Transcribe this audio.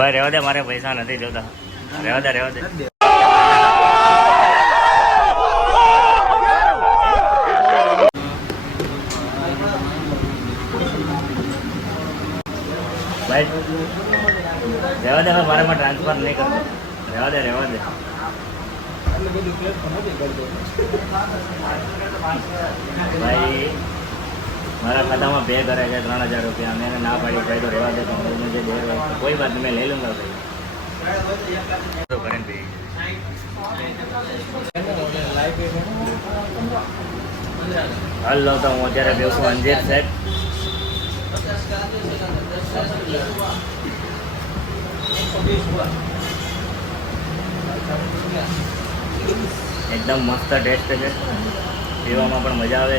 ભાઈ રહેવા દે, મારે પૈસા નથી જોતા. રહેવા દે, રહેવા દે. ભાઈ રહેવા દે, મારે માં ટ્રાન્સફર નહીં કરતો. રહેવા દે, રહેવા દે. ભાઈ મારા ખાતામાં પે કરે છે 3000 રૂપિયા. મેં ના પાડી ભાઈ તો રહેવા દે. તો મુझे दे कोई बात नहीं, मैं ले लूँगा भाई. तो करें भाई હલો. તો હું અત્યારે બેસું અંજીર સાહેબ. એકદમ મસ્ત ટેસ્ટ છે, પીવામાં પણ મજા આવે.